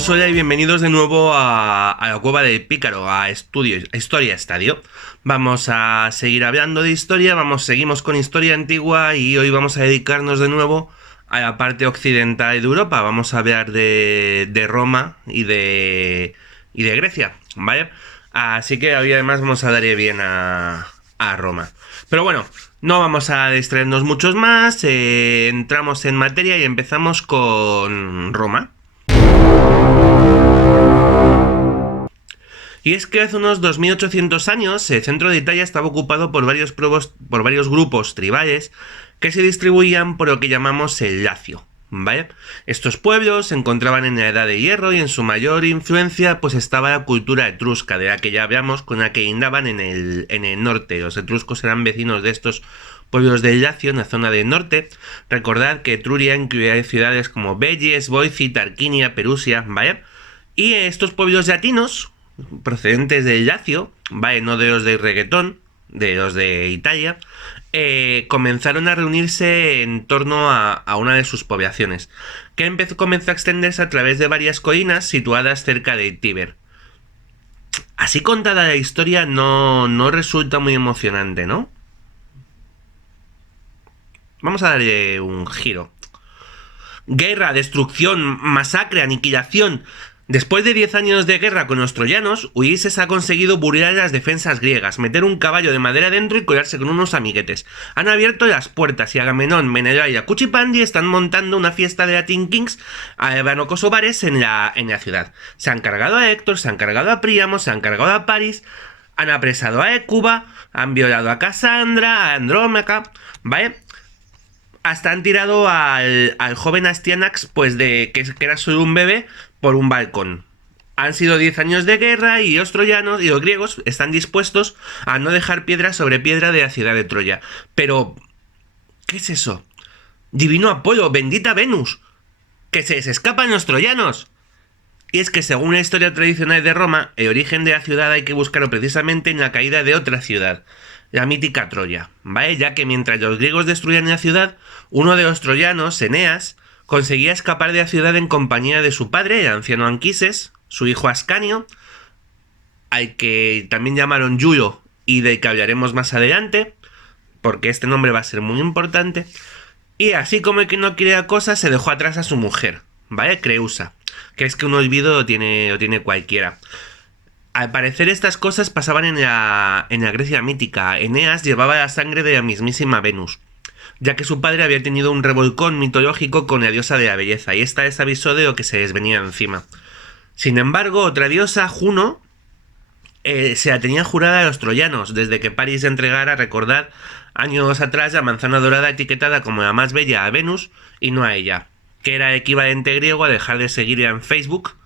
Pues hola y bienvenidos de nuevo a la Cueva del Pícaro, a Historia Estadio. Vamos a seguir hablando de historia, seguimos con historia antigua y hoy vamos a dedicarnos de nuevo a la parte occidental de Europa. Vamos a hablar de Roma y de Grecia, ¿vale? Así que hoy además vamos a darle bien a Roma. Pero bueno, no vamos a distraernos muchos más, entramos en materia y empezamos con Roma. Y es que hace unos 2800 años el centro de Italia estaba ocupado por varios grupos tribales que se distribuían por lo que llamamos el Lacio, ¿vale? Estos pueblos se encontraban en la Edad de Hierro y en su mayor influencia pues estaba la cultura etrusca, de la que ya hablamos, con la que indaban en el norte. Los etruscos eran vecinos de estos pueblos del Lacio en la zona del norte. Recordad que Etruria incluía ciudades como Velles, Boici, Tarquinia, Perusia, ¿vale? Y estos pueblos latinos procedentes del Lacio, ¿vale? No de los de reggaetón, de los de Italia, comenzaron a reunirse en torno a una de sus poblaciones, que comenzó a extenderse a través de varias colinas situadas cerca del Tíber. Así contada la historia no resulta muy emocionante, ¿no? Vamos a darle un giro. Guerra, destrucción, masacre, aniquilación. Después de 10 años de guerra con los troyanos, Ulises ha conseguido burlar las defensas griegas, meter un caballo de madera dentro y colarse con unos amiguetes. Han abierto las puertas y Agamenón, Menelao y Cuchipandi están montando una fiesta de Latin Kings a Evano-Kosovares en la ciudad. Se han cargado a Héctor, se han cargado a Príamo, se han cargado a París, han apresado a Hécuba, han violado a Casandra, a Andrómaca, ¿vale? Hasta han tirado al joven Astyanax, pues que era solo un bebé, por un balcón. Han sido 10 años de guerra y los troyanos y los griegos están dispuestos a no dejar piedra sobre piedra de la ciudad de Troya. Pero, ¿qué es eso? Divino Apolo, bendita Venus, que se les escapan los troyanos. Y es que según la historia tradicional de Roma, el origen de la ciudad hay que buscarlo precisamente en la caída de otra ciudad, la mítica Troya, ¿vale? Ya que mientras los griegos destruían la ciudad, uno de los troyanos, Eneas, conseguía escapar de la ciudad en compañía de su padre, el anciano Anquises, su hijo Ascanio, al que también llamaron Iulo y del que hablaremos más adelante, porque este nombre va a ser muy importante. Y así como el que no quiere la cosa, se dejó atrás a su mujer, ¿vale? Creusa, que es que un olvido lo tiene cualquiera. Al parecer estas cosas pasaban en la Grecia mítica. Eneas llevaba la sangre de la mismísima Venus, ya que su padre había tenido un revolcón mitológico con la diosa de la belleza, y esta les avisó de lo que se les venía encima. Sin embargo, otra diosa, Juno, se la tenía jurada a los troyanos, desde que París entregara, recordad, años atrás, la manzana dorada etiquetada como la más bella a Venus, y no a ella, que era el equivalente griego a dejar de seguirla en Facebook.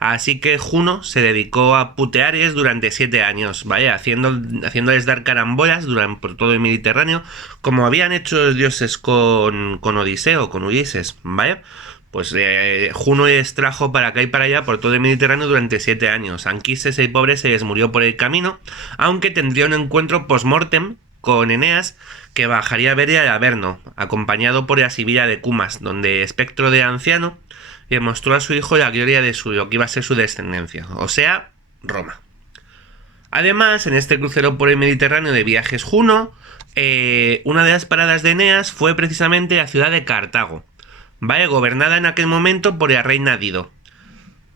Así que Juno se dedicó a puteares durante 7 años, ¿vale? Haciéndoles dar carambolas por todo el Mediterráneo, como habían hecho los dioses con Odiseo, con Ulises, ¿vale? Pues Juno les trajo para acá y para allá por todo el Mediterráneo durante 7 años. Anquises, el pobre, se les murió por el camino, aunque tendría un encuentro post-mortem con Eneas, que bajaría a ver a Averno, acompañado por la Sibila de Cumas, donde espectro de anciano le mostró a su hijo la gloria de lo que iba a ser su descendencia, o sea, Roma. Además, en este crucero por el Mediterráneo de viajes Juno, una de las paradas de Eneas fue precisamente la ciudad de Cartago, ¿vale? Gobernada en aquel momento por la reina Dido.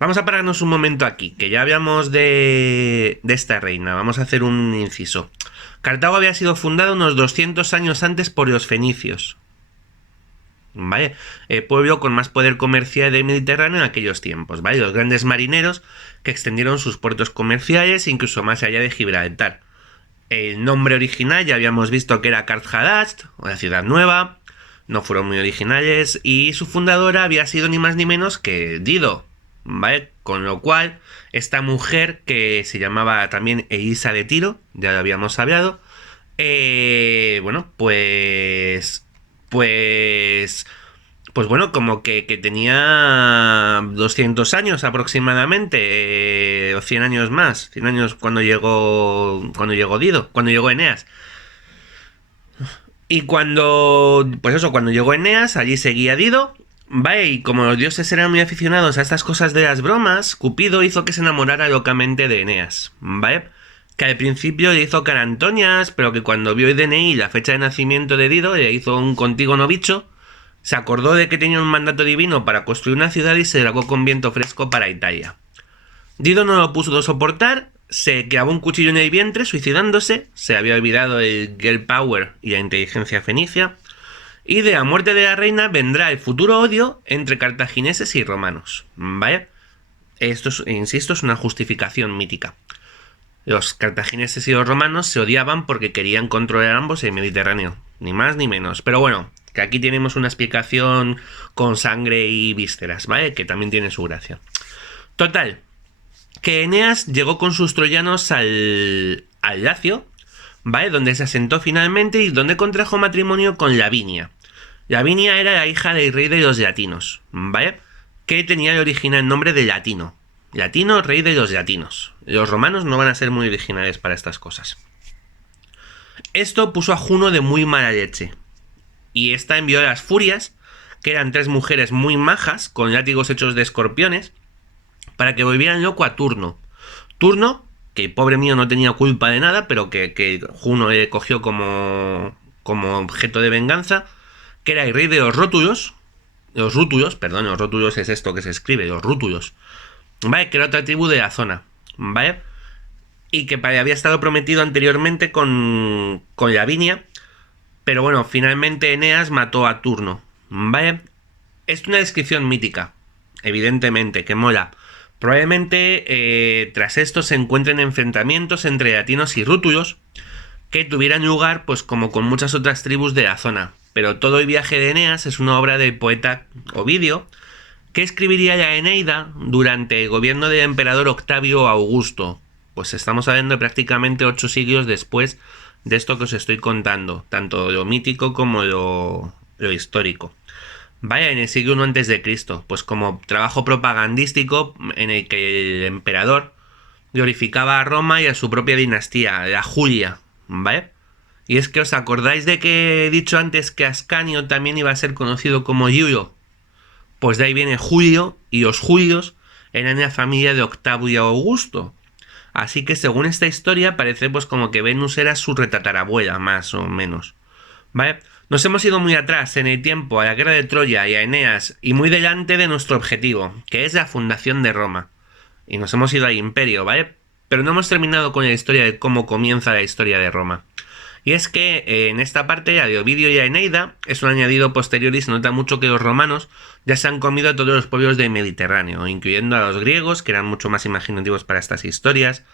Vamos a pararnos un momento aquí, que ya hablamos de esta reina. Vamos a hacer un inciso. Cartago había sido fundada unos 200 años antes por los fenicios, ¿vale? El pueblo con más poder comercial del Mediterráneo en aquellos tiempos, ¿vale? Los grandes marineros que extendieron sus puertos comerciales incluso más allá de Gibraltar. El nombre original ya habíamos visto que era Kartjadast, o la ciudad nueva. No fueron muy originales, y su fundadora había sido ni más ni menos que Dido, ¿vale? Con lo cual, esta mujer, que se llamaba también Elisa de Tiro, ya lo habíamos hablado, bueno, pues bueno, como que tenía 200 años aproximadamente, o 100 años más, 100 años cuando llegó Eneas. Y cuando llegó Eneas, allí seguía Dido, Vale, y como los dioses eran muy aficionados a estas cosas de las bromas, Cupido hizo que se enamorara locamente de Eneas, ¿vale? Que al principio le hizo carantonias, pero que cuando vio el DNI y la fecha de nacimiento de Dido, le hizo un contigo no bicho, se acordó de que tenía un mandato divino para construir una ciudad y se largó con viento fresco para Italia. Dido no lo pudo soportar, se clavó un cuchillo en el vientre suicidándose, se había olvidado el girl power y la inteligencia fenicia, y de la muerte de la reina vendrá el futuro odio entre cartagineses y romanos, ¿vale? Esto, insisto, es una justificación mítica. Los cartagineses y los romanos se odiaban porque querían controlar ambos el Mediterráneo, ni más ni menos. Pero bueno, que aquí tenemos una explicación con sangre y vísceras, ¿vale? Que también tiene su gracia. Total, que Eneas llegó con sus troyanos al Lacio, ¿vale? Donde se asentó finalmente y donde contrajo matrimonio con Lavinia. Lavinia era la hija del rey de los latinos, ¿vale? Que tenía el original nombre de Latino. Latino, rey de los latinos. Los romanos no van a ser muy originales para estas cosas. Esto puso a Juno de muy mala leche. Y esta envió a las Furias, que eran 3 mujeres muy majas, con látigos hechos de escorpiones, para que volvieran loco a Turno. Turno, que pobre mío no tenía culpa de nada, pero que Juno le cogió como objeto de venganza, que era el rey de los Rótulos. Los Rótulos es esto que se escribe, los Rútulos, ¿vale? Que era otra tribu de la zona, ¿vale? Y que había estado prometido anteriormente con Lavinia, pero bueno, finalmente Eneas mató a Turno, ¿vale? Es una descripción mítica, evidentemente, que mola. Probablemente tras esto se encuentren enfrentamientos entre latinos y rútulos que tuvieran lugar, pues como con muchas otras tribus de la zona. Pero todo el viaje de Eneas es una obra del poeta Ovidio, que escribiría la Eneida durante el gobierno del emperador Octavio Augusto. Pues estamos hablando de prácticamente 8 siglos después de esto que os estoy contando, tanto lo mítico como lo histórico. Vaya, en el siglo I a.C., pues como trabajo propagandístico en el que el emperador glorificaba a Roma y a su propia dinastía, la Julia, ¿vale? Y es que os acordáis de que he dicho antes que Ascanio también iba a ser conocido como Julio. Pues de ahí viene Julio, y los Julios eran la familia de Octavio Augusto. Así que según esta historia parece pues como que Venus era su retatarabuela, más o menos, ¿vale? Nos hemos ido muy atrás en el tiempo, a la guerra de Troya y a Eneas, y muy delante de nuestro objetivo, que es la fundación de Roma. Y nos hemos ido al imperio, ¿vale? Pero no hemos terminado con la historia de cómo comienza la historia de Roma. Y es que en esta parte, la de Ovidio y la Eneida, es un añadido posterior y se nota mucho que los romanos ya se han comido a todos los pueblos del Mediterráneo, incluyendo a los griegos, que eran mucho más imaginativos para estas historias.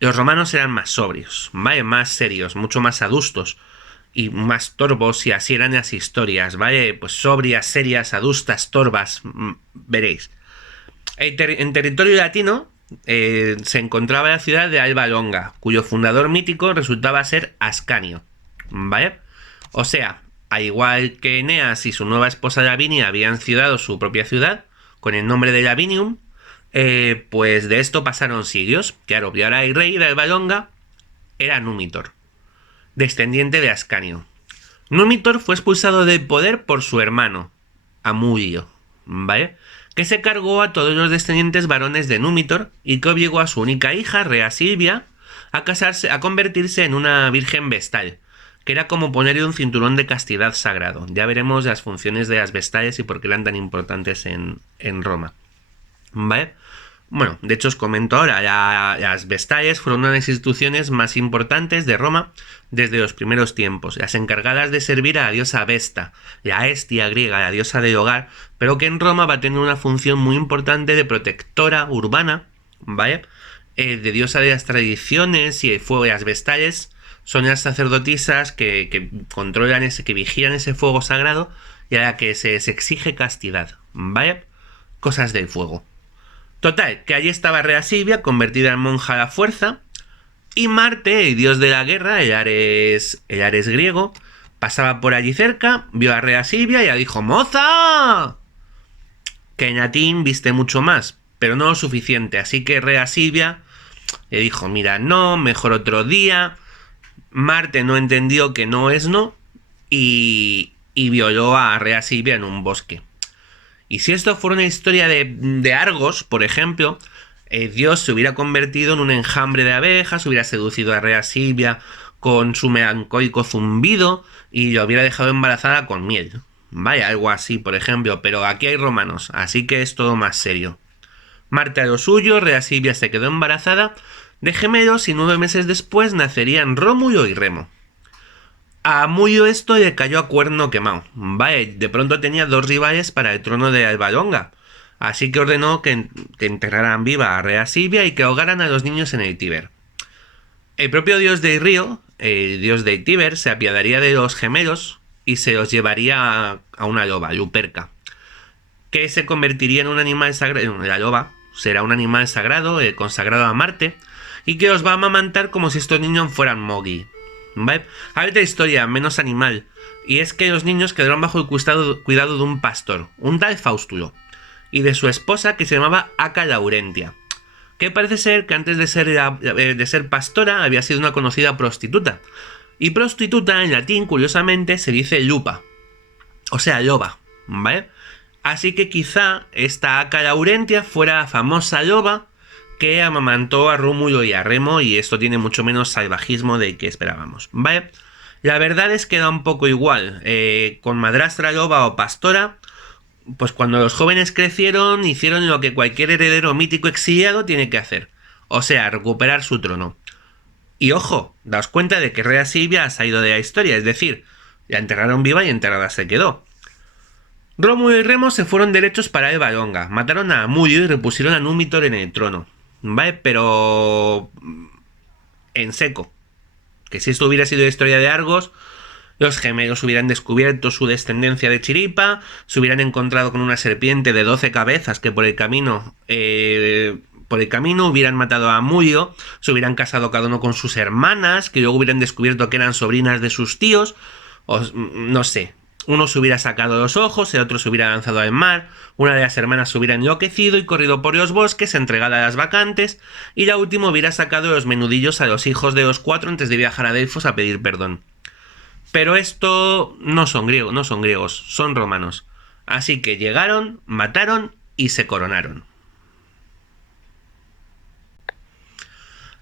Los romanos eran más sobrios, ¿vale? Más serios, mucho más adustos y más torvos, y así eran las historias, ¿vale? Pues sobrias, serias, adustas, torvas, veréis. En territorio latino se encontraba la ciudad de Alba Longa, cuyo fundador mítico resultaba ser Ascanio, ¿vale? O sea, al igual que Eneas y su nueva esposa Lavinia habían ciudado su propia ciudad con el nombre de Lavinium, pues de esto pasaron siglos. Claro, y ahora el rey de Alba Longa era Numitor, descendiente de Ascanio. Numitor fue expulsado del poder por su hermano, Amulio, ¿vale? Que se cargó a todos los descendientes varones de Numitor y que obligó a su única hija, Rea Silvia, a convertirse en una virgen vestal, que era como ponerle un cinturón de castidad sagrado. Ya veremos las funciones de las vestales y por qué eran tan importantes en Roma, ¿vale? Bueno, de hecho os comento ahora, las vestales fueron una de las instituciones más importantes de Roma desde los primeros tiempos, las encargadas de servir a la diosa Vesta, la Hestia griega, la diosa del hogar, pero que en Roma va a tener una función muy importante de protectora urbana, ¿vale? De diosa de las tradiciones y el fuego. Las vestales son las sacerdotisas que controlan que vigilan ese fuego sagrado y a la que se les exige castidad, ¿vale? Cosas del fuego. Total, que allí estaba Rea Silvia, convertida en monja a la fuerza, y Marte, el dios de la guerra, el Ares griego, pasaba por allí cerca, vio a Rea Silvia y le dijo: ¡Moza! Que en latín viste mucho más, pero no lo suficiente, así que Rea Silvia le dijo: mira, no, mejor otro día. Marte no entendió que no es no, y violó a Rea Silvia en un bosque. Y si esto fuera una historia de Argos, por ejemplo, Dios se hubiera convertido en un enjambre de abejas, hubiera seducido a Rea Silvia con su melancólico zumbido y la hubiera dejado embarazada con miel. Vaya, algo así, por ejemplo, pero aquí hay romanos, así que es todo más serio. Marta lo suyo, Rea Silvia se quedó embarazada de gemelos y 9 meses después nacerían Rómulo y Remo. A Mullo esto le cayó a cuerno quemado. Vaya, de pronto tenía 2 rivales para el trono de Alba Longa. Así que ordenó que enterraran viva a Rea Silvia y que ahogaran a los niños en el Tíber. El propio dios del río, el dios del Tíber, se apiadaría de los gemelos y se los llevaría a una loba, Luperca, que se convertiría en un animal sagrado. La loba será un animal sagrado, consagrado a Marte, y que os va a amamantar como si estos niños fueran Mogi. ¿Vale? Hay otra historia, menos animal, y es que los niños quedaron bajo el cuidado de un pastor, un tal Faustulo, y de su esposa que se llamaba Aca Laurentia, que parece ser que antes de ser pastora había sido una conocida prostituta. Y prostituta en latín, curiosamente, se dice lupa, o sea, loba, ¿vale? Así que quizá esta Aca Laurentia fuera la famosa loba que amamantó a Rómulo y a Remo, y esto tiene mucho menos salvajismo del que esperábamos, ¿vale? La verdad es que da un poco igual, con madrastra, loba o pastora, pues cuando los jóvenes crecieron, hicieron lo que cualquier heredero mítico exiliado tiene que hacer, o sea, recuperar su trono. Y ojo, daos cuenta de que Rea Silvia ha salido de la historia, es decir, la enterraron viva y enterrada se quedó. Rómulo y Remo se fueron derechos para Alba Longa, mataron a Mullo y repusieron a Númitor en el trono, ¿vale? Pero en seco. Que si esto hubiera sido la historia de Argos, los gemelos hubieran descubierto su descendencia de chiripa, se hubieran encontrado con una serpiente de 12 cabezas que por el camino hubieran matado a Mullo, se hubieran casado cada uno con sus hermanas, que luego hubieran descubierto que eran sobrinas de sus tíos, o no sé. Uno se hubiera sacado los ojos, el otro se hubiera lanzado al mar, una de las hermanas se hubiera enloquecido y corrido por los bosques, entregada a las bacantes, y la última hubiera sacado los menudillos a los hijos de los 4 antes de viajar a Delfos a pedir perdón. Pero esto no son griegos, son romanos. Así que llegaron, mataron y se coronaron.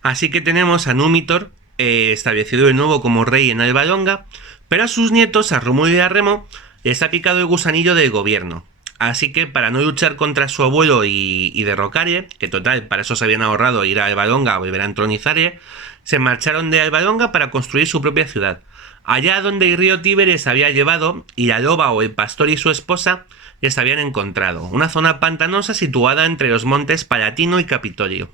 Así que tenemos a Númitor, establecido de nuevo como rey en Alba Longa, pero a sus nietos, a Rómulo y a Remo, les ha picado el gusanillo del gobierno. Así que para no luchar contra su abuelo y derrocarle, que total, para eso se habían ahorrado ir a Alba Longa a volver a entronizarle, se marcharon de Alba Longa para construir su propia ciudad. Allá donde el río Tíber les había llevado, y la loba o el pastor y su esposa les habían encontrado. Una zona pantanosa situada entre los montes Palatino y Capitolio.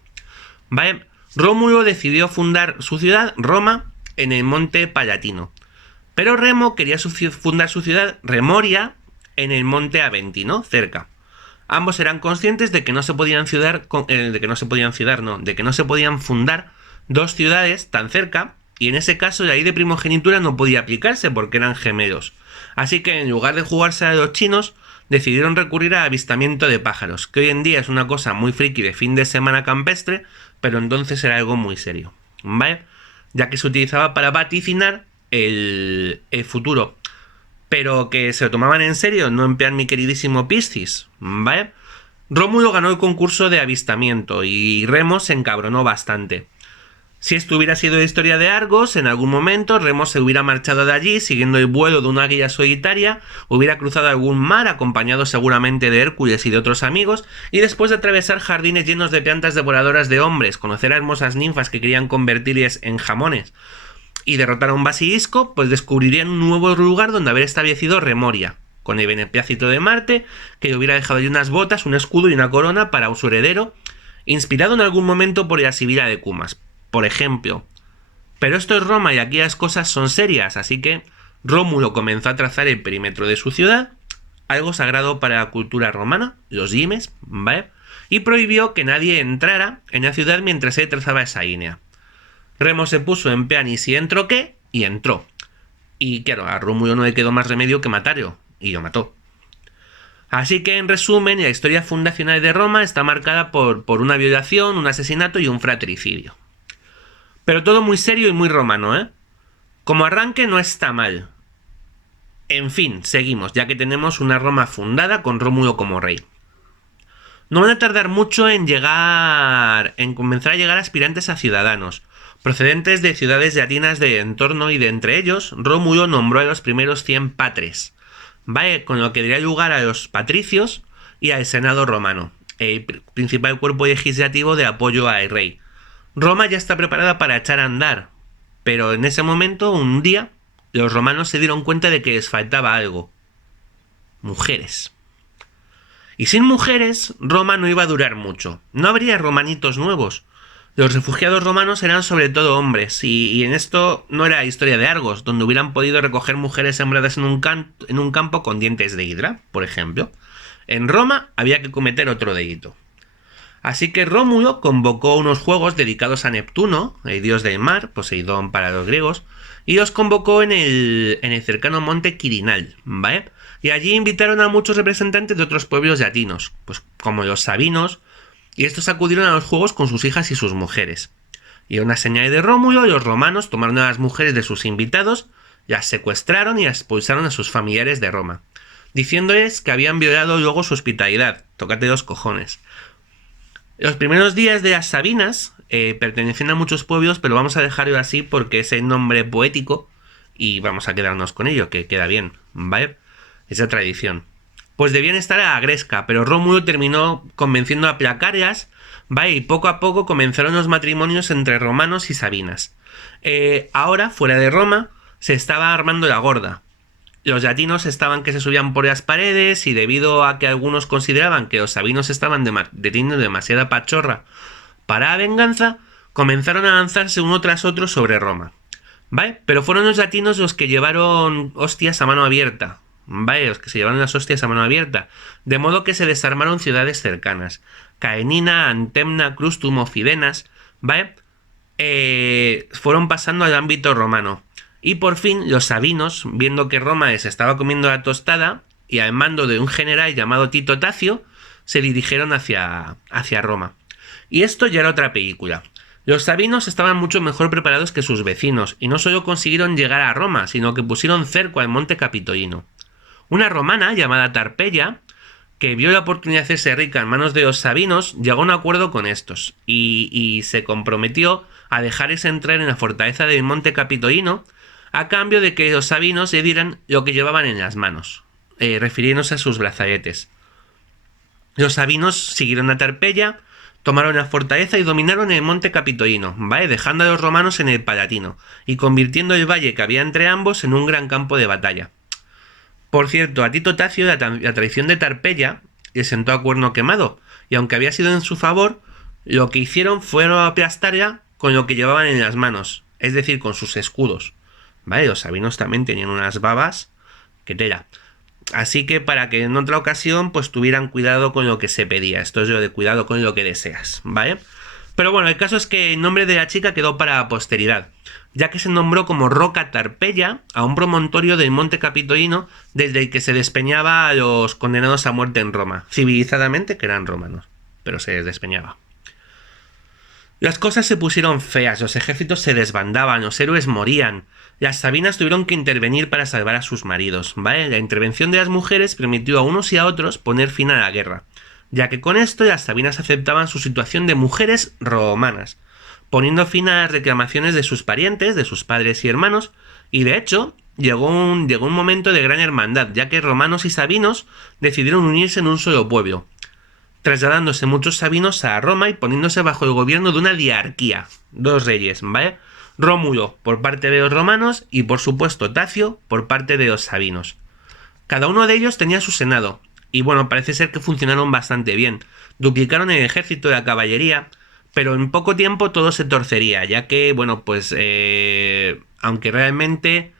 ¿Vale? Rómulo decidió fundar su ciudad, Roma, en el monte Palatino. Pero Remo quería fundar su ciudad, Remoria, en el monte Aventino, cerca. Ambos eran conscientes de que no se podían fundar 2 ciudades tan cerca, y en ese caso la ley de primogenitura no podía aplicarse porque eran gemelos. Así que en lugar de jugarse a los chinos, decidieron recurrir al avistamiento de pájaros, que hoy en día es una cosa muy friki de fin de semana campestre, pero entonces era algo muy serio, ¿vale? Ya que se utilizaba para vaticinar el futuro, pero que se lo tomaban en serio, no en plan mi queridísimo Piscis, ¿vale? Rómulo ganó el concurso de avistamiento y Remo se encabronó bastante. Si esto hubiera sido la historia de Argos, en algún momento Remo se hubiera marchado de allí siguiendo el vuelo de una águila solitaria, hubiera cruzado algún mar acompañado seguramente de Hércules y de otros amigos, y después de atravesar jardines llenos de plantas devoradoras de hombres, conocer a hermosas ninfas que querían convertirles en jamones y derrotar a un basilisco, pues descubrirían un nuevo lugar donde haber establecido Remoria, con el beneplácito de Marte, que le hubiera dejado allí unas botas, un escudo y una corona para su heredero, inspirado en algún momento por la Sibila de Cumas, por ejemplo. Pero esto es Roma y aquí las cosas son serias, así que Rómulo comenzó a trazar el perímetro de su ciudad, algo sagrado para la cultura romana, los limes, ¿vale? Y prohibió que nadie entrara en la ciudad mientras él trazaba esa línea. Remo se puso en plan ¿y si entro qué? Y entró. Y claro, a Rómulo no le quedó más remedio que matarlo, y lo mató. Así que en resumen, la historia fundacional de Roma está marcada por una violación, un asesinato y un fratricidio. Pero todo muy serio y muy romano, ¿eh? Como arranque no está mal. En fin, seguimos, ya que tenemos una Roma fundada con Rómulo como rey. No van a tardar mucho en comenzar a llegar aspirantes a ciudadanos, procedentes de ciudades latinas de entorno, y de entre ellos, Rómulo nombró a los primeros 100 patres, ¿vale? Con lo que daría lugar a los patricios y al Senado romano, el principal cuerpo legislativo de apoyo al rey. Roma ya está preparada para echar a andar, pero en ese momento, un día, los romanos se dieron cuenta de que les faltaba algo: mujeres. Y sin mujeres, Roma no iba a durar mucho. No habría romanitos nuevos. Los refugiados romanos eran sobre todo hombres, y en esto no era historia de Argos, donde hubieran podido recoger mujeres sembradas en un campo con dientes de hidra, por ejemplo. En Roma había que cometer otro delito. Así que Rómulo convocó unos juegos dedicados a Neptuno, el dios del mar, Poseidón para los griegos, y los convocó en el cercano monte Quirinal, ¿vale? Y allí invitaron a muchos representantes de otros pueblos latinos, pues como los sabinos, y estos acudieron a los juegos con sus hijas y sus mujeres. Y a una señal de Rómulo, los romanos tomaron a las mujeres de sus invitados, las secuestraron y expulsaron a sus familiares de Roma, diciéndoles que habían violado luego su hospitalidad. Tócate los cojones. Los primeros días de las Sabinas pertenecían a muchos pueblos, pero vamos a dejarlo así porque es el nombre poético y vamos a quedarnos con ello, que queda bien, ¿vale? Esa tradición. Pues debían estar a la gresca, pero Rómulo terminó convenciendo a Placarias, ¿vale? Y poco a poco comenzaron los matrimonios entre romanos y sabinas. Ahora, fuera de Roma, se estaba armando la gorda. Los latinos estaban que se subían por las paredes, y debido a que algunos consideraban que los sabinos estaban teniendo demasiada pachorra para la venganza, comenzaron a lanzarse uno tras otro sobre Roma, ¿vale? Pero fueron los latinos los que llevaron hostias a mano abierta, ¿vale? Los que se llevaron las hostias a mano abierta, de modo que se desarmaron ciudades cercanas: Caenina, Antemna, Crustum o Fidenas, ¿vale? Fueron pasando al ámbito romano. Y por fin los sabinos, viendo que Roma les estaba comiendo la tostada, y al mando de un general llamado Tito Tacio, se dirigieron hacia Roma. Y esto ya era otra película. Los sabinos estaban mucho mejor preparados que sus vecinos, y no solo consiguieron llegar a Roma, sino que pusieron cerco al monte Capitolino. Una romana llamada Tarpeya, que vio la oportunidad de hacerse rica en manos de los sabinos, llegó a un acuerdo con estos, y se comprometió a dejarles entrar en la fortaleza del monte Capitolino, a cambio de que los sabinos le dieran lo que llevaban en las manos, refiriéndose a sus brazaletes. Los sabinos siguieron a Tarpeya, tomaron la fortaleza y dominaron el monte Capitolino, ¿vale? Dejando a los romanos en el Palatino y convirtiendo el valle que había entre ambos en un gran campo de batalla. Por cierto, a Tito Tacio la traición de Tarpeya le sentó a cuerno quemado, y aunque había sido en su favor, lo que hicieron fue aplastarla con lo que llevaban en las manos, es decir, con sus escudos. ¿Vale? Los sabinos también tenían unas babas que tela. Así que para que en otra ocasión pues tuvieran cuidado con lo que se pedía. Esto es lo de cuidado con lo que deseas, ¿vale? Pero bueno, el caso es que el nombre de la chica quedó para la posteridad, ya que se nombró como Roca Tarpeya a un promontorio del monte Capitolino desde el que se despeñaba a los condenados a muerte en Roma, civilizadamente, que eran romanos, pero se les despeñaba. Las cosas se pusieron feas, los ejércitos se desbandaban, los héroes morían. Las sabinas tuvieron que intervenir para salvar a sus maridos, ¿vale? La intervención de las mujeres permitió a unos y a otros poner fin a la guerra, ya que con esto las sabinas aceptaban su situación de mujeres romanas, poniendo fin a las reclamaciones de sus parientes, de sus padres y hermanos, y de hecho llegó un momento de gran hermandad, ya que romanos y sabinos decidieron unirse en un solo pueblo, trasladándose muchos sabinos a Roma y poniéndose bajo el gobierno de una diarquía, dos reyes, ¿vale? Rómulo por parte de los romanos y por supuesto Tacio por parte de los sabinos. Cada uno de ellos tenía su senado, y bueno, parece ser que funcionaron bastante bien. Duplicaron el ejército de la caballería, pero en poco tiempo todo se torcería, ya que, bueno, pues aunque realmente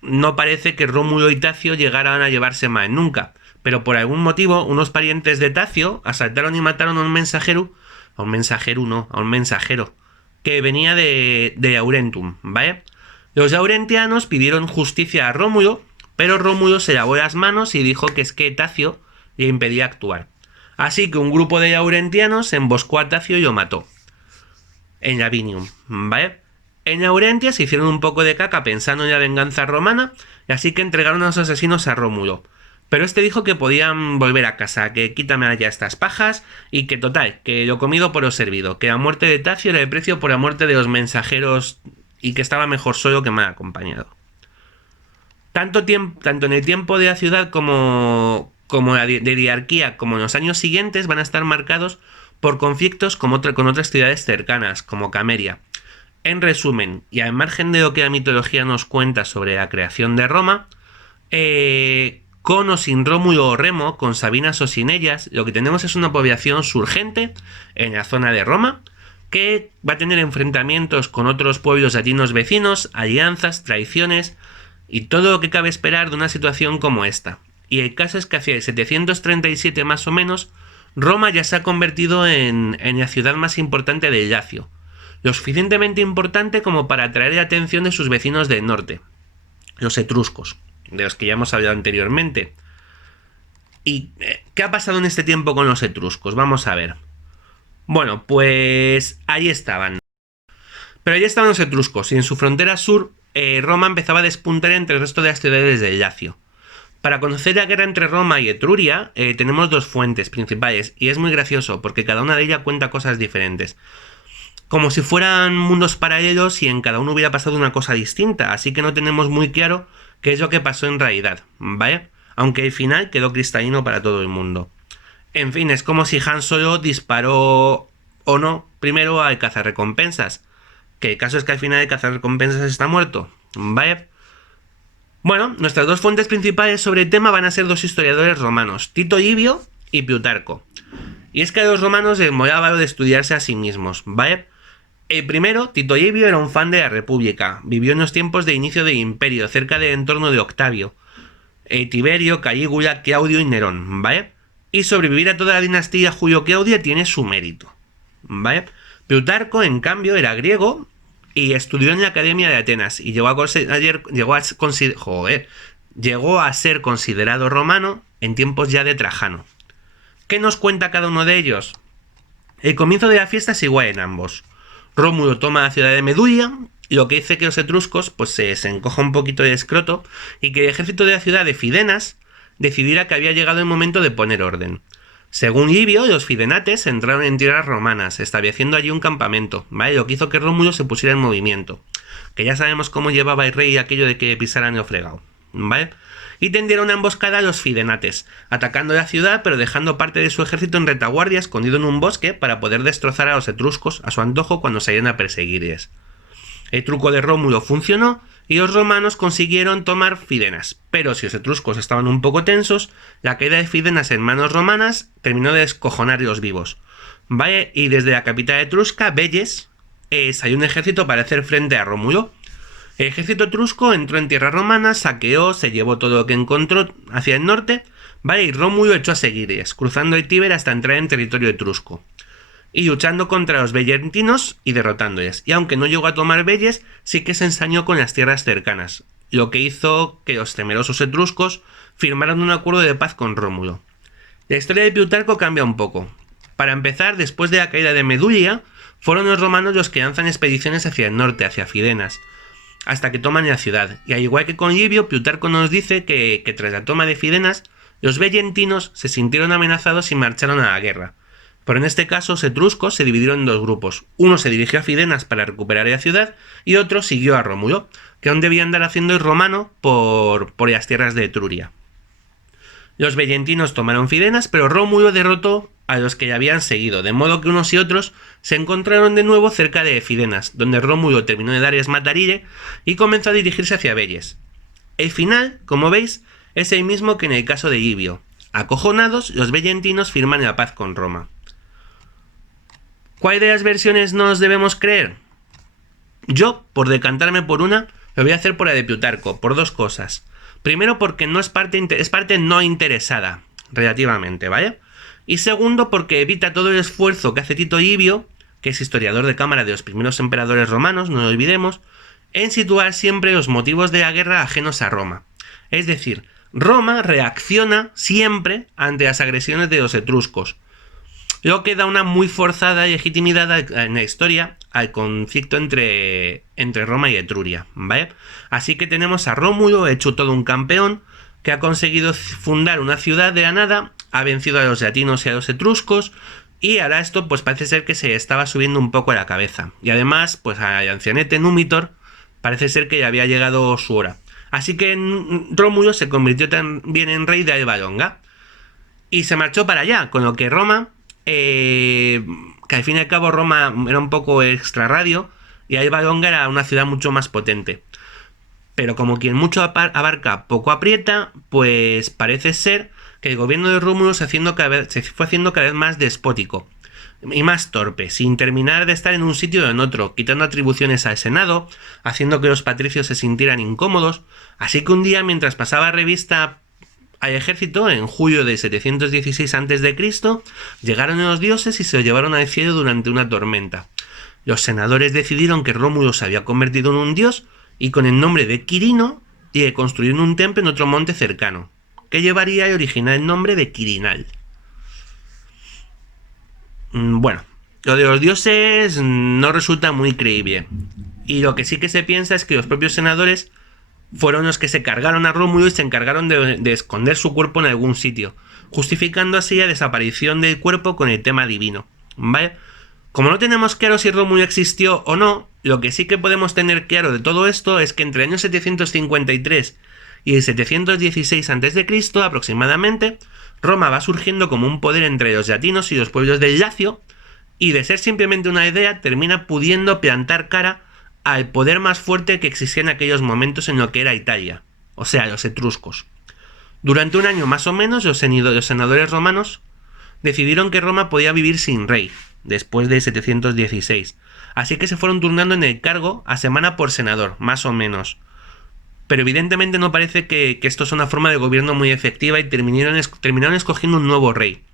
no parece que Rómulo y Tacio llegaran a llevarse mal nunca, pero por algún motivo unos parientes de Tacio asaltaron y mataron a un mensajero, que venía de Aurentum, ¿vale? Los aurentianos pidieron justicia a Rómulo, pero Rómulo se lavó las manos y dijo que es que Tacio le impedía actuar. Así que un grupo de aurentianos emboscó a Tacio y lo mató en Lavinium, ¿vale? En Aurentia se hicieron un poco de caca pensando en la venganza romana, y así que entregaron a los asesinos a Rómulo. Pero este dijo que podían volver a casa, que quítame allá estas pajas, y que total, que lo comido por lo servido, que la muerte de Tacio era el precio por la muerte de los mensajeros, y que estaba mejor solo que mal acompañado. Tanto en el tiempo de la ciudad como la de diarquía, como en los años siguientes, van a estar marcados por conflictos con otras ciudades cercanas, como Cameria. En resumen, y al margen de lo que la mitología nos cuenta sobre la creación de Roma, con o sin Rómulo o Remo, con Sabinas o sin ellas, lo que tenemos es una población surgente en la zona de Roma, que va a tener enfrentamientos con otros pueblos latinos vecinos, alianzas, traiciones y todo lo que cabe esperar de una situación como esta. Y el caso es que hacia el 737 más o menos, Roma ya se ha convertido en la ciudad más importante del Lacio, lo suficientemente importante como para atraer la atención de sus vecinos del norte, los etruscos, de los que ya hemos hablado anteriormente. ¿Y qué ha pasado en este tiempo con los etruscos? Vamos a ver. Bueno, pues ahí estaban. Pero allí estaban los etruscos, y en su frontera sur, Roma empezaba a despuntar entre el resto de las ciudades del Lacio. Para conocer la guerra entre Roma y Etruria, tenemos dos fuentes principales, y es muy gracioso, porque cada una de ellas cuenta cosas diferentes. Como si fueran mundos paralelos y en cada uno hubiera pasado una cosa distinta, así que no tenemos muy claro qué es lo que pasó en realidad, ¿vale? Aunque el final quedó cristalino para todo el mundo. En fin, es como si Han Solo disparó o no primero al cazarrecompensas, que el caso es que al final el cazarrecompensas está muerto, ¿vale? Bueno, nuestras dos fuentes principales sobre el tema van a ser dos historiadores romanos, Tito Livio y Plutarco. Y es que a los romanos les molaba lo de estudiarse a sí mismos, ¿vale? El primero, Tito Livio, era un fan de la República. Vivió en los tiempos de inicio del Imperio, cerca del entorno de Octavio, Tiberio, Calígula, Claudio y Nerón, ¿vale? Y sobrevivir a toda la dinastía Julio-Claudia tiene su mérito, ¿vale? Plutarco, en cambio, era griego y estudió en la Academia de Atenas y llegó a ser considerado romano en tiempos ya de Trajano. ¿Qué nos cuenta cada uno de ellos? El comienzo de la fiesta es igual en ambos. Rómulo toma la ciudad de Medulla, lo que dice que los etruscos pues se encoja un poquito de escroto y que el ejército de la ciudad de Fidenas decidiera que había llegado el momento de poner orden. Según Livio, los fidenates entraron en tierras romanas, estableciendo allí un campamento, ¿vale? Lo que hizo que Rómulo se pusiera en movimiento, que ya sabemos cómo llevaba el rey aquello de que pisaran lo fregado, ¿vale? Y tendieron una emboscada a los fidenates, atacando la ciudad pero dejando parte de su ejército en retaguardia escondido en un bosque para poder destrozar a los etruscos a su antojo cuando salían a perseguirles. El truco de Rómulo funcionó y los romanos consiguieron tomar Fidenas, pero si los etruscos estaban un poco tensos, la caída de Fidenas en manos romanas terminó de descojonarlos vivos, ¿vale? Y desde la capital etrusca, Velles, salió un ejército para hacer frente a Rómulo. El ejército etrusco entró en tierra romana, saqueó, se llevó todo lo que encontró hacia el norte, ¿vale? Y Rómulo echó a seguirles, cruzando el Tíber hasta entrar en territorio etrusco, y luchando contra los vellentinos y derrotándoles. Y aunque no llegó a tomar Velles, sí que se ensañó con las tierras cercanas, lo que hizo que los temerosos etruscos firmaran un acuerdo de paz con Rómulo. La historia de Plutarco cambia un poco. Para empezar, después de la caída de Medulla, fueron los romanos los que lanzan expediciones hacia el norte, hacia Fidenas, hasta que toman la ciudad. Y al igual que con Livio, Plutarco nos dice que tras la toma de Fidenas, los vellentinos se sintieron amenazados y marcharon a la guerra. Pero en este caso, los etruscos se dividieron en dos grupos. Uno se dirigió a Fidenas para recuperar la ciudad y otro siguió a Rómulo, que aún debía andar haciendo el romano por las tierras de Etruria. Los vellentinos tomaron Fidenas, pero Rómulo derrotó a los que ya habían seguido, de modo que unos y otros se encontraron de nuevo cerca de Fidenas, donde Rómulo terminó de darles matarille y comenzó a dirigirse hacia Velles. El final, como veis, es el mismo que en el caso de Livio. Acojonados, los vellentinos firman la paz con Roma. ¿Cuál de las versiones nos debemos creer? Yo, por decantarme por una, lo voy a hacer por la de Plutarco, por dos cosas. Primero, porque no es parte no interesada, relativamente, ¿vale? Y segundo, porque evita todo el esfuerzo que hace Tito Livio, que es historiador de cámara de los primeros emperadores romanos, no lo olvidemos, en situar siempre los motivos de la guerra ajenos a Roma. Es decir, Roma reacciona siempre ante las agresiones de los etruscos, lo que da una muy forzada legitimidad en la historia al conflicto entre Roma y Etruria, ¿vale? Así que tenemos a Rómulo, hecho todo un campeón, que ha conseguido fundar una ciudad de la nada, ha vencido a los latinos y a los etruscos, y ahora esto pues parece ser que se estaba subiendo un poco a la cabeza. Y además, pues al ancianete Númitor parece ser que ya había llegado su hora. Así que Rómulo se convirtió también en rey de Alba Longa y se marchó para allá, con lo que Roma, que al fin y al cabo Roma era un poco extrarradio y Alba Longa era una ciudad mucho más potente. Pero como quien mucho abarca, poco aprieta, pues parece ser que el gobierno de Rómulo se fue haciendo cada vez más despótico y más torpe, sin terminar de estar en un sitio o en otro, quitando atribuciones al Senado, haciendo que los patricios se sintieran incómodos. Así que un día, mientras pasaba revista al ejército, en julio de 716 a.C., llegaron los dioses y se lo llevaron al cielo durante una tormenta. Los senadores decidieron que Rómulo se había convertido en un dios y con el nombre de Quirino construyeron un templo en otro monte cercano, que llevaría el original nombre de Quirinal. Bueno, lo de los dioses no resulta muy creíble. Y lo que sí que se piensa es que los propios senadores fueron los que se cargaron a Rómulo y se encargaron de esconder su cuerpo en algún sitio, justificando así la desaparición del cuerpo con el tema divino, ¿vale? Como no tenemos claro si Rómulo existió o no, lo que sí que podemos tener claro de todo esto es que entre el año 753 y el 716 a.C. aproximadamente, Roma va surgiendo como un poder entre los latinos y los pueblos del Lacio, y de ser simplemente una idea termina pudiendo plantar cara al poder más fuerte que existía en aquellos momentos en lo que era Italia, o sea, los etruscos. Durante un año más o menos, los senadores romanos decidieron que Roma podía vivir sin rey, después de 716, así que se fueron turnando en el cargo a semana por senador, más o menos. Pero evidentemente no parece que esto es una forma de gobierno muy efectiva y terminaron escogiendo un nuevo rey.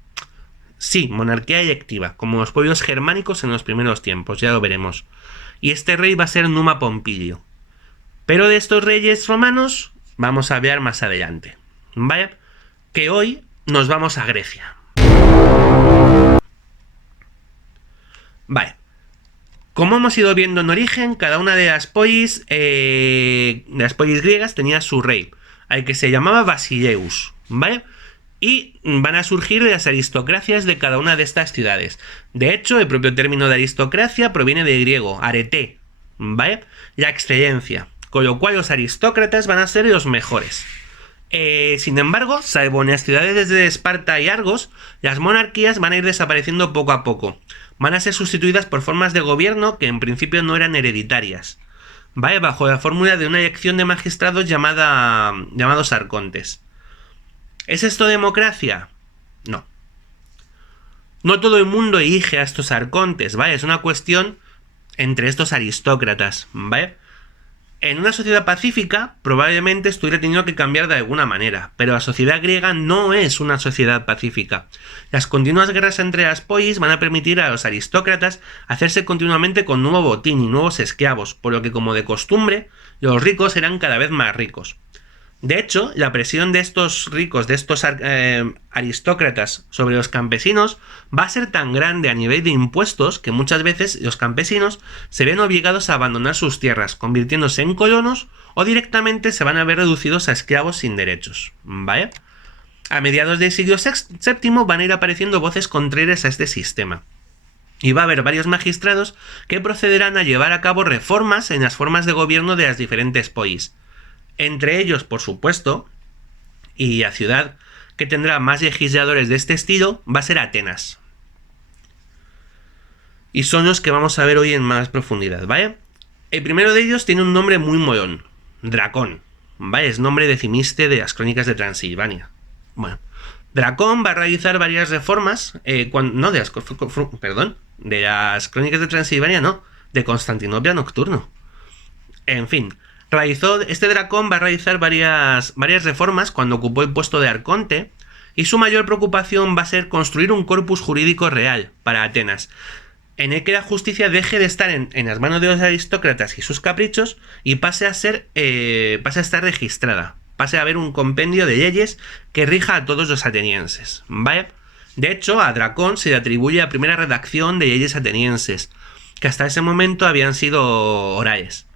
Sí, monarquía electiva, como los pueblos germánicos en los primeros tiempos, ya lo veremos. Y este rey va a ser Numa Pompilio. Pero de estos reyes romanos vamos a hablar más adelante. ¿Vale? Que hoy nos vamos a Grecia. Vale. Como hemos ido viendo en origen, cada una de las polis griegas tenía su rey, al que se llamaba Basileus, ¿vale? Y van a surgir de las aristocracias de cada una de estas ciudades. De hecho, el propio término de aristocracia proviene del griego, arete, ¿vale? La excelencia, con lo cual los aristócratas van a ser los mejores. Sin embargo, salvo en las ciudades de Esparta y Argos, las monarquías van a ir desapareciendo poco a poco. Van a ser sustituidas por formas de gobierno que en principio no eran hereditarias, ¿vale? Bajo la fórmula de una elección de magistrados llamados arcontes. ¿Es esto democracia? No. No todo el mundo elige a estos arcontes, ¿vale? Es una cuestión entre estos aristócratas, ¿vale? En una sociedad pacífica probablemente estuviera teniendo que cambiar de alguna manera, pero la sociedad griega no es una sociedad pacífica. Las continuas guerras entre las polis van a permitir a los aristócratas hacerse continuamente con nuevo botín y nuevos esclavos, por lo que, como de costumbre, los ricos serán cada vez más ricos. De hecho, la presión de estos ricos, de estos aristócratas sobre los campesinos va a ser tan grande a nivel de impuestos que muchas veces los campesinos se ven obligados a abandonar sus tierras, convirtiéndose en colonos, o directamente se van a ver reducidos a esclavos sin derechos, ¿vale? A mediados del siglo VII van a ir apareciendo voces contrarias a este sistema. Y va a haber varios magistrados que procederán a llevar a cabo reformas en las formas de gobierno de las diferentes polis. Entre ellos, por supuesto, y la ciudad que tendrá más legisladores de este estilo va a ser Atenas. Y son los que vamos a ver hoy en más profundidad, ¿vale? El primero de ellos tiene un nombre muy molón, Dracón, ¿vale? Es nombre de Cimiste de las Crónicas de Transilvania. Bueno, Dracón va a realizar varias reformas, de las Crónicas de Transilvania, no, de Constantinopla Nocturno. En fin, este Dracón va a realizar varias reformas cuando ocupó el puesto de arconte, y su mayor preocupación va a ser construir un corpus jurídico real para Atenas, en el que la justicia deje de estar en las manos de los aristócratas y sus caprichos y pase a estar registrada, pase a haber un compendio de leyes que rija a todos los atenienses, ¿vale? De hecho, a Dracón se le atribuye la primera redacción de leyes atenienses, que hasta ese momento habían sido orales.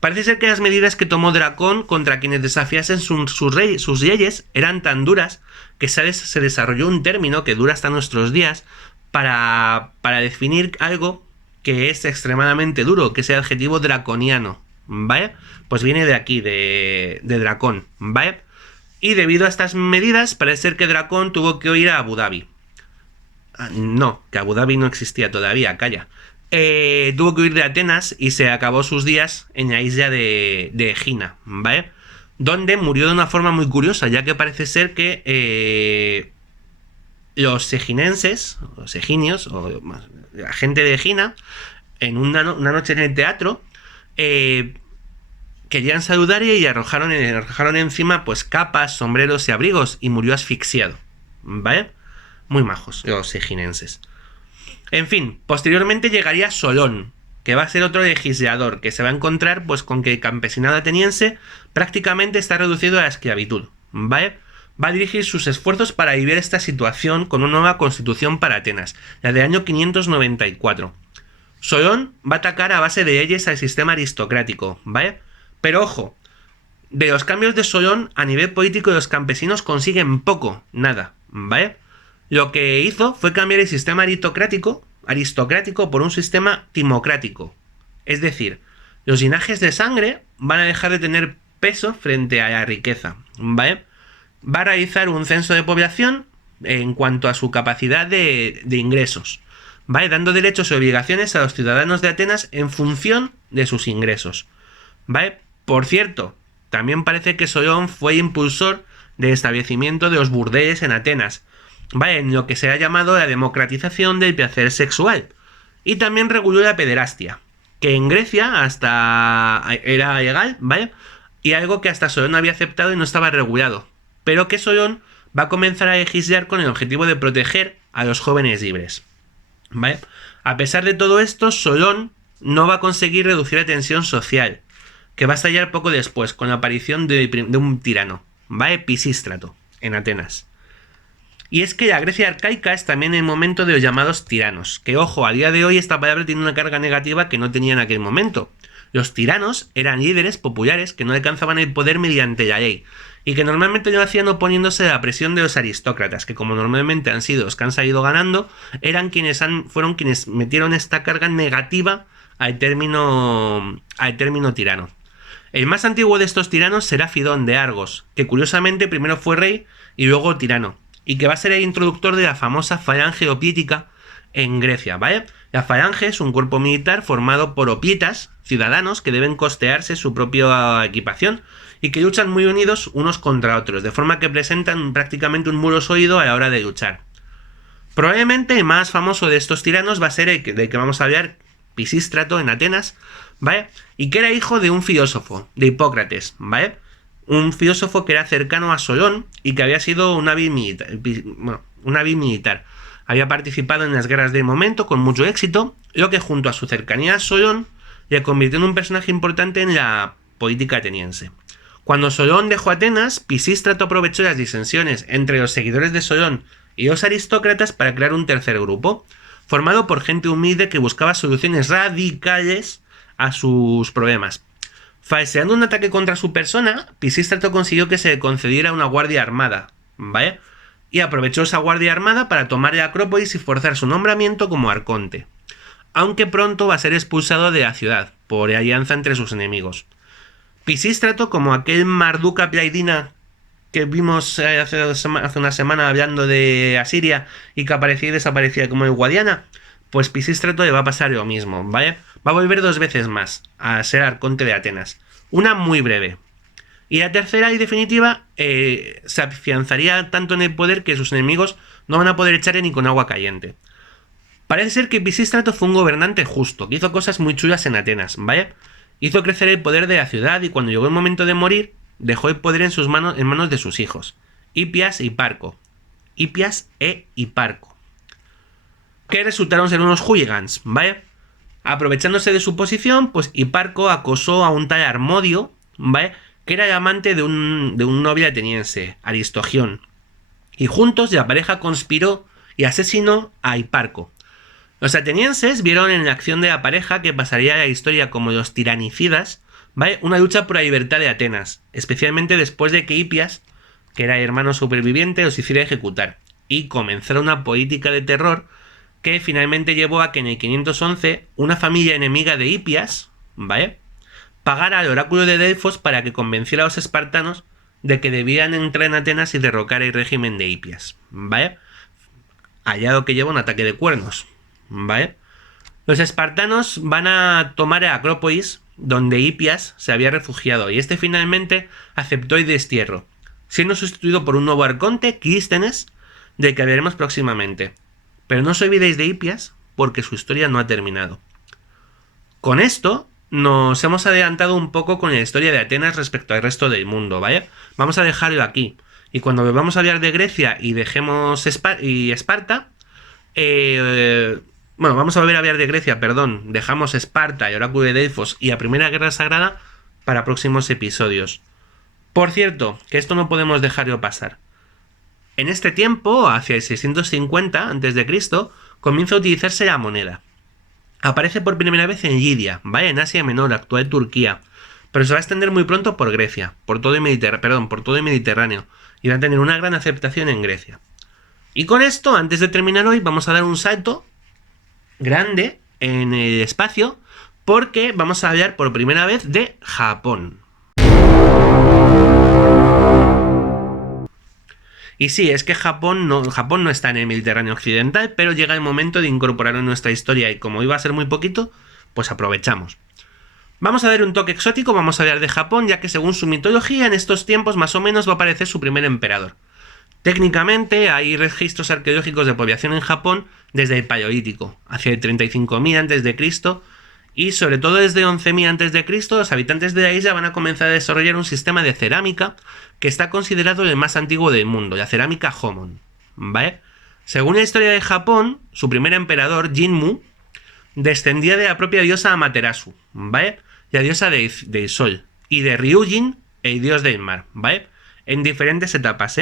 Parece ser que las medidas que tomó Dracón contra quienes desafiasen sus leyes eran tan duras que se desarrolló un término que dura hasta nuestros días para definir algo que es extremadamente duro, que es el adjetivo draconiano, ¿vale? Pues viene de aquí, de Dracón, ¿vale? Y debido a estas medidas, parece ser que Dracón tuvo que ir a Abu Dhabi. No, que Abu Dhabi no existía todavía, calla. Tuvo que huir de Atenas y se acabó sus días en la isla de Egina, ¿vale? Donde murió de una forma muy curiosa, ya que parece ser que los eginenses, los eginios, o la gente de Egina, en una noche en el teatro, querían saludarle y arrojaron encima pues capas, sombreros y abrigos, y murió asfixiado, ¿vale? Muy majos los eginenses. En fin, posteriormente llegaría Solón, que va a ser otro legislador, que se va a encontrar pues con que el campesinado ateniense prácticamente está reducido a la esclavitud, ¿vale? Va a dirigir sus esfuerzos para aliviar esta situación con una nueva constitución para Atenas, la del año 594. Solón va a atacar a base de leyes al sistema aristocrático, ¿vale? Pero ojo, de los cambios de Solón a nivel político los campesinos consiguen poco, nada, ¿vale? Lo que hizo fue cambiar el sistema aristocrático por un sistema timocrático. Es decir, los linajes de sangre van a dejar de tener peso frente a la riqueza, ¿vale? Va a realizar un censo de población en cuanto a su capacidad de ingresos, ¿vale? Dando derechos y obligaciones a los ciudadanos de Atenas en función de sus ingresos, ¿vale? Por cierto, también parece que Solón fue impulsor del establecimiento de los burdeles en Atenas, ¿vale? En lo que se ha llamado la democratización del placer sexual. Y también reguló la pederastia, que en Grecia hasta era legal, ¿vale? Y algo que hasta Solón había aceptado y no estaba regulado, pero que Solón va a comenzar a legislar con el objetivo de proteger a los jóvenes libres, ¿vale? A pesar de todo esto, Solón no va a conseguir reducir la tensión social, que va a estallar poco después, con la aparición de un tirano, ¿vale? Pisístrato, en Atenas. Y es que la Grecia arcaica es también el momento de los llamados tiranos, que ojo, a día de hoy esta palabra tiene una carga negativa que no tenía en aquel momento. Los tiranos eran líderes populares que no alcanzaban el poder mediante la ley, y que normalmente lo hacían oponiéndose a la presión de los aristócratas, que como normalmente han sido los que han salido ganando, fueron quienes metieron esta carga negativa al término tirano. El más antiguo de estos tiranos será Fidón de Argos, que curiosamente primero fue rey y luego tirano, y que va a ser el introductor de la famosa falange opiética en Grecia, ¿vale? La falange es un cuerpo militar formado por opietas, ciudadanos que deben costearse su propia equipación y que luchan muy unidos unos contra otros, de forma que presentan prácticamente un muro sólido a la hora de luchar. Probablemente el más famoso de estos tiranos va a ser del que vamos a hablar, Pisístrato, en Atenas, ¿vale? Y que era hijo de un filósofo, de Hipócrates, ¿vale? Un filósofo que era cercano a Solón y que había sido un hábil militar. Había participado en las guerras del momento con mucho éxito, lo que junto a su cercanía a Solón le convirtió en un personaje importante en la política ateniense. Cuando Solón dejó Atenas, Pisístrato aprovechó las disensiones entre los seguidores de Solón y los aristócratas para crear un tercer grupo, formado por gente humilde que buscaba soluciones radicales a sus problemas. Falseando un ataque contra su persona, Pisístrato consiguió que se le concediera una guardia armada, ¿vale? Y aprovechó esa guardia armada para tomar la Acrópolis y forzar su nombramiento como arconte. Aunque pronto va a ser expulsado de la ciudad, por alianza entre sus enemigos. Pisístrato, como aquel Marduca Plaidina que vimos hace una semana hablando de Asiria y que aparecía y desaparecía como el Guadiana, pues Pisístrato le va a pasar lo mismo, ¿vale? Va a volver 2 veces más a ser arconte de Atenas. Una muy breve. Y la tercera y definitiva se afianzaría tanto en el poder que sus enemigos no van a poder echarle ni con agua caliente. Parece ser que Pisístrato fue un gobernante justo, que hizo cosas muy chulas en Atenas, ¿vale? Hizo crecer el poder de la ciudad y cuando llegó el momento de morir, dejó el poder en manos de sus hijos, Hipias e Hiparco. Que resultaron ser unos hooligans, ¿vale? Aprovechándose de su posición, pues Hiparco acosó a un tal Harmodio, ¿vale? Que era el amante de un noble ateniense, Aristogión. Y juntos la pareja conspiró y asesinó a Hiparco. Los atenienses vieron en la acción de la pareja que pasaría a la historia como los tiranicidas, ¿vale? Una lucha por la libertad de Atenas, especialmente después de que Hipias, que era hermano superviviente, los hiciera ejecutar, y comenzara una política de terror que finalmente llevó a que en el 511 una familia enemiga de Hipias, ¿vale?, pagara al oráculo de Delfos para que convenciera a los espartanos de que debían entrar en Atenas y derrocar el régimen de Hipias, ¿vale? Hallado que lleva un ataque de cuernos, ¿vale? Los espartanos van a tomar a Acrópolis, donde Hipias se había refugiado, y este finalmente aceptó el destierro, siendo sustituido por un nuevo arconte, Clístenes, del que hablaremos próximamente. Pero no os olvidéis de Hipias, porque su historia no ha terminado. Con esto nos hemos adelantado un poco con la historia de Atenas respecto al resto del mundo, ¿vale? Vamos a dejarlo aquí. Y cuando vamos a hablar de Grecia y dejemos Esparta, vamos a volver a hablar de Grecia, perdón. Dejamos Esparta, el oráculo de Delfos y la Primera Guerra Sagrada para próximos episodios. Por cierto, que esto no podemos dejarlo pasar. En este tiempo, hacia el 650 a.C., comienza a utilizarse la moneda. Aparece por primera vez en Lidia, ¿vale?, en Asia Menor, actual Turquía, pero se va a extender muy pronto por Grecia, por todo el Mediterráneo, y va a tener una gran aceptación en Grecia. Y con esto, antes de terminar hoy, vamos a dar un salto grande en el espacio, porque vamos a hablar por primera vez de Japón. Y sí, es que Japón no está en el Mediterráneo occidental, pero llega el momento de incorporarlo en nuestra historia y como iba a ser muy poquito, pues aprovechamos. Vamos a dar un toque exótico, vamos a hablar de Japón, ya que según su mitología, en estos tiempos más o menos va a aparecer su primer emperador. Técnicamente hay registros arqueológicos de población en Japón desde el Paleolítico, hacia el 35.000 a.C., y sobre todo desde 11.000 a.C. los habitantes de la isla van a comenzar a desarrollar un sistema de cerámica que está considerado el más antiguo del mundo, la cerámica Homon, ¿vale? Según la historia de Japón, su primer emperador, Jinmu, descendía de la propia diosa Amaterasu, ¿vale?, la diosa del sol, y de Ryujin, el dios del mar, ¿vale?, en diferentes etapas,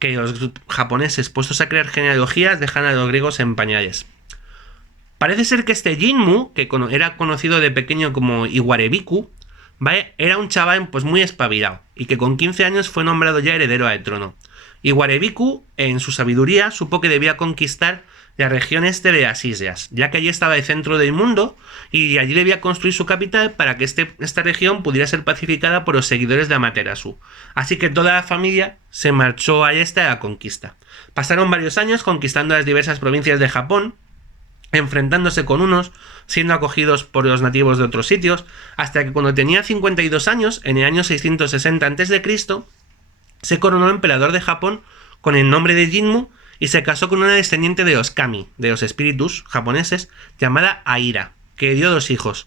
que los japoneses, puestos a crear genealogías, dejan a los griegos en pañales. Parece ser que este Jinmu, que era conocido de pequeño como Iwarebiku, ¿vale?, era un chaval pues muy espabilado y que con 15 años fue nombrado ya heredero al trono. Iwarebiku, en su sabiduría, supo que debía conquistar la región este de las islas, ya que allí estaba el centro del mundo y allí debía construir su capital para que esta región pudiera ser pacificada por los seguidores de Amaterasu. Así que toda la familia se marchó a la conquista. Pasaron varios años conquistando las diversas provincias de Japón, enfrentándose con unos, siendo acogidos por los nativos de otros sitios, hasta que cuando tenía 52 años, en el año 660 a.C., se coronó emperador de Japón con el nombre de Jinmu y se casó con una descendiente de los kami, de los espíritus japoneses, llamada Aira, que dio 2 hijos,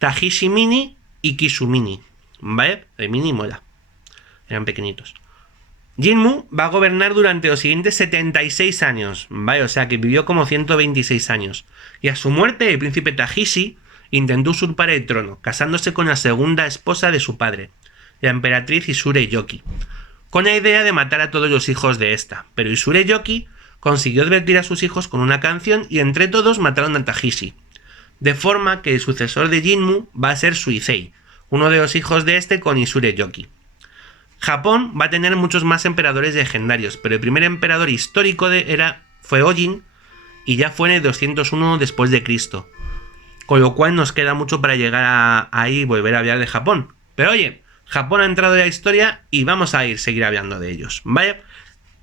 Tahishi-mini y Kishu-mini, ¿vale? El mini mola, eran pequeñitos. Jinmu va a gobernar durante los siguientes 76 años, ¿vale? O sea que vivió como 126 años. Y a su muerte, el príncipe Tahishi intentó usurpar el trono, casándose con la segunda esposa de su padre, la emperatriz Isure Yoki, con la idea de matar a todos los hijos de esta. Pero Isure Yoki consiguió advertir a sus hijos con una canción y entre todos mataron a Tahishi. De forma que el sucesor de Jinmu va a ser Suisei, uno de los hijos de este con Isure Yoki. Japón va a tener muchos más emperadores legendarios, pero el primer emperador histórico fue Ojin y ya fue en el 201 después de Cristo. Con lo cual nos queda mucho para llegar ahí y volver a hablar de Japón. Pero oye, Japón ha entrado en la historia y vamos a seguir hablando de ellos, ¿vale?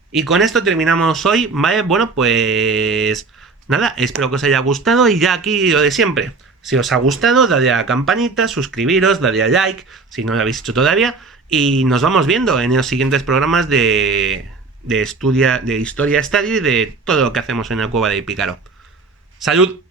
Y con esto terminamos hoy, ¿vale? Bueno, pues nada, espero que os haya gustado y ya aquí lo de siempre. Si os ha gustado, dadle a la campanita, suscribiros, dadle a like, si no lo habéis hecho todavía. Y nos vamos viendo en los siguientes programas de Historia Estadio y de todo lo que hacemos en la Cueva de Pícaro. ¡Salud!